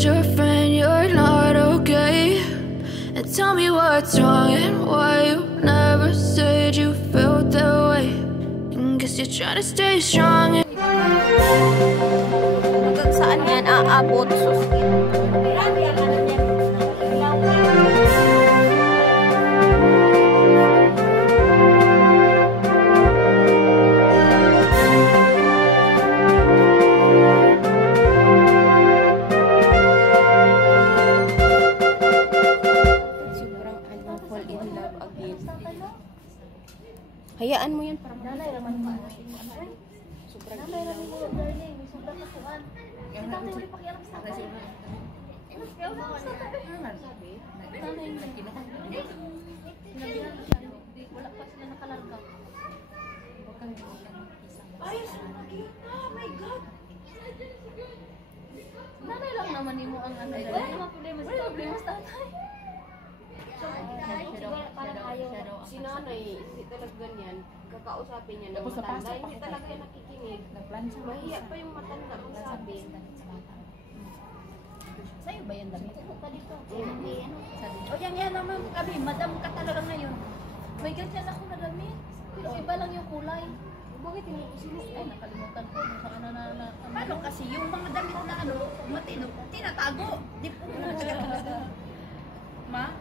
Your friend you're not okay, and tell me what's wrong and why you never said you felt that way. And guess you're trying to stay strong. Hanggang saan yan aabot? Hayaan mo yan para nanay naman pa. Sobrang nanay naman mo, darling. Sobrang kasuan. Kita tayo ulit pakialam sa tatay. Mas kaya wala sa tatay. Nanay mo. Sinabihan ko siya. Wala pa sila nakalarga. Ayos! Oh my God! Nanay lang naman mo ang ano. Wala naman problema sa tatay. Wala problema sa tatay. Parang ayaw si nanay, hindi talaga ganyan, kakausapin niya ng matanda, hindi talaga yung nakikinig. Mahiya pa yung matanda magsabi. Sa'yo ba yan damit? Ka dito. O yan naman kami, madam ka talaga ngayon. May ganyan ako na damit, pero iba lang yung kulay. Bakit hindi ko sinis? Ay, nakalimutan ko. Paano kasi yung mga damit na ano, matino, tinatago. Di po na. Ma?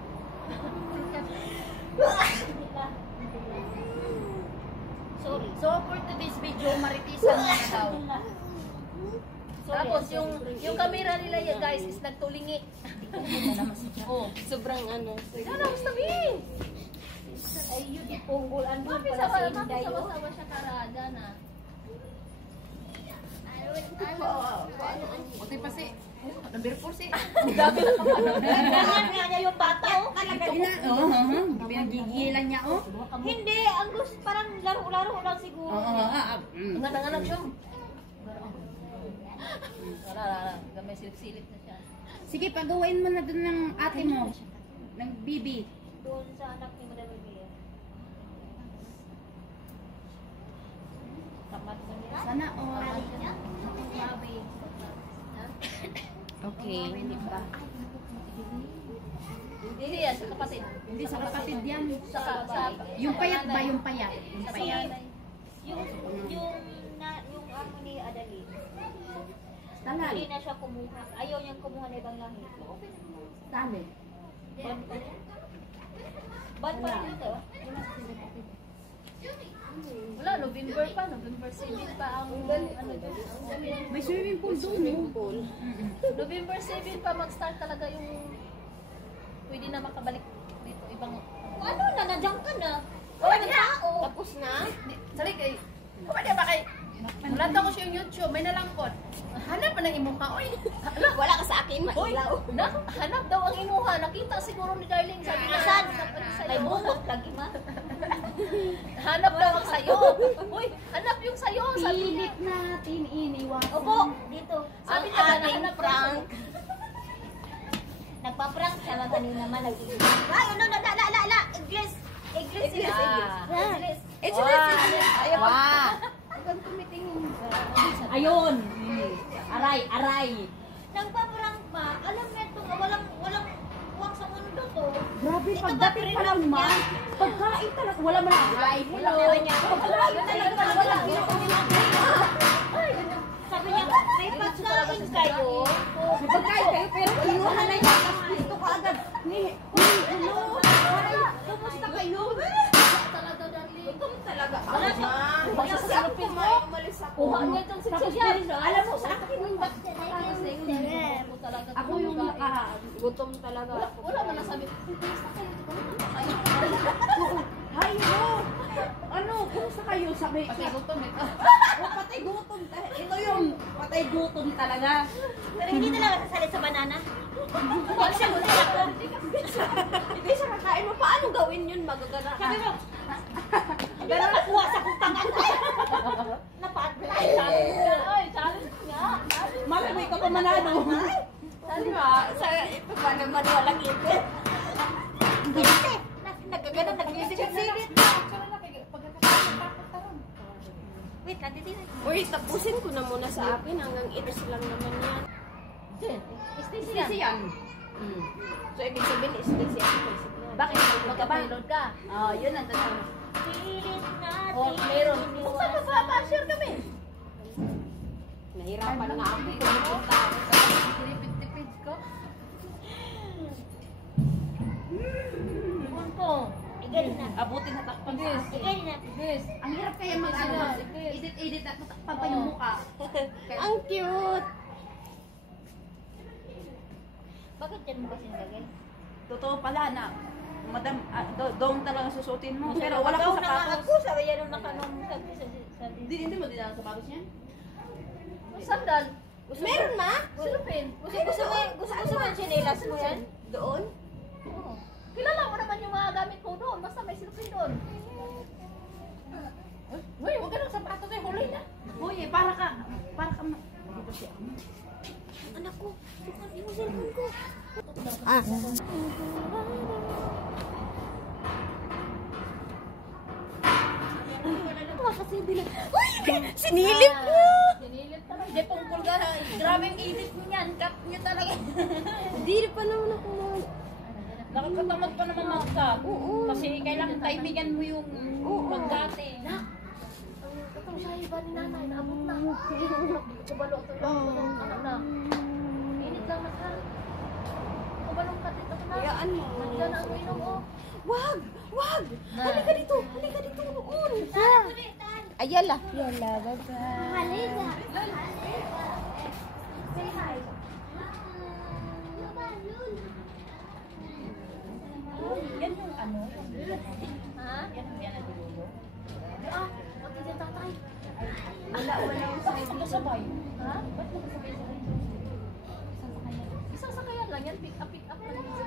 Sorry. So for today's video, maritisan na daw. Tapos yung camera nila yan guys is nagtulingi. Oh, sobrang ano. Sana mo sabihin. Ay yun di punggol andun pala sa Inday. Sama-sama siya karada na. Buti pa si number 4 si. Dami na ano. Ganyan nga niya yung bata oh. Pinagigilan niya oh. Hindi, ang gusto parang laro-laro lang siguro. Nanganak siya. Wala. Gamay silip-silip na siya. Sige, pagawain mo na dun ng ate mo. Ng bibi. Doon sa anak ni Madam Rivera. Tamat mo nila. Sana all. Okay. Hindi yan, sa kapatid. Hindi sa kapatid yan. Sa yung payat ba? Yung payat? Yung amo ni Adali. Talal. Hindi na siya kumuha. Ayaw niyang kumuha na ibang lahi. Talal. Ban pa rin ito. Wala, November 7 pa ang ano doon. May swimming pool doon. November 7 pa mag-start talaga yung pwede na makabalik dito ibang ano na, nandiyan ka na. Wala tao. Tapos na? Sali kay. Pwede ba kay? Nalanda ko siya yung YouTube, may nalangkot. Hanap pa ng imuha. Oy, Wala ka sa akin, mailaw. Hanap daw ang imuha. Nakita siguro ni Darling. Sabi niya, Saan? May bukot lagi ma. hanap daw ang sayo. Uy, hanap yung sayo. Sabi niya. Pilit natin iniwasan. Opo, dito. Sabi Ang niya, ating hanap prank. Nagpa-prank siya man kanina naman. Ay, ano, la. Iglis. Ayun. Aray. Nagpa-prank pa. Alam na ito, walang uwang sa mundo to. Grabe, pagdating pa lang ma. Pagkain talaga. Wala man ang aray. Wala niya. Pagkain talaga. Wala. Sabi niya, may pagkain kayo. May pagkain kayo pero inuha na niya. Gusto ko agad. Kumusta kayo? Talaga, Darling. Gutom talaga. Basta sa salupin mo. Kuha niya itong siksisyan. Alam mo sa akin yung Ako yung Gutom talaga. Wala man nasabi. Hay mo! Ano? Kumusta kayo? Sabi, Patay gutom ito. patay gutom. Ito yung patay gutom talaga. Pero hindi talaga sasalit sa banana. Action mo sila ko. Hindi siya kakain mo. Paano gawin yun? Magagana ka. Sabi mo, gano'n nakuha sa kutangan. Napaadlay. Challenge nga. Mamay ka pa manalo. Di ba? Sa ito ba naman walang ipit? Nagkagano'n, nag-iisip-isip. Wait, natitin. Uy, tapusin ko na muna sa akin. Hanggang itis lang naman yan. Stacy yan. So, ibig sabihin, Stacy ako. Bakit? Magka-payload ka. Oh, yun ang tanong. Oh, meron. Saan pa ba? Sure kami. Nahirapan nga ako. Pumunta ako sa Tipid-tipid ko. Iwan ko. Igaling na. Abutin na takpan sa akin. Igaling na. Yes. Ang hirap kaya edit at matakpan pa yung mukha. Ang cute. Bakit yan mo kasi nilagay? Totoo pala na, madam, gown talaga susutin mo. Pero Wala wala kang na nga sapatos. ako. Sabi yan nung nakanong sa Hindi mo din ang sapatos niya? Sandal. Meron ma? Silupin. Gusto mo yung chinelas mo yan? Doon? Oo. Kilala mo naman yung mga gamit ko doon. Basta may silupin doon. Uy, huwag ka ng sapatos eh. Huli na. Uy, para ka dito siya. Anak ko, sukat yung cellphone ko. Sinilip mo! Sinilip talaga. Hindi pong pulga. Grabing edit mo yan. Cut nyo talaga. Hindi pa naman ako Nakakatamad pa naman mag-cut. Oo. Kasi kailangan timingan mo yung pagdati. Itong siya iba ni nanay. Naabot na. Kubalo ito yung anak na. Init lang na ka. Kubalong ka dito na. Hayaan mo. Nandiyan ang minong oh. Wag! Wag! Halika dito! Halika dito noon! Ayala. Ayala, bye-bye. Yan yung ano. Ha? Yan ang dulo. Ah, pati si tatay. Wala yung Bakit magkasabay? Ha? Ba't magkasabay-sabay? Isang sakayan lang yan. Pick up lang.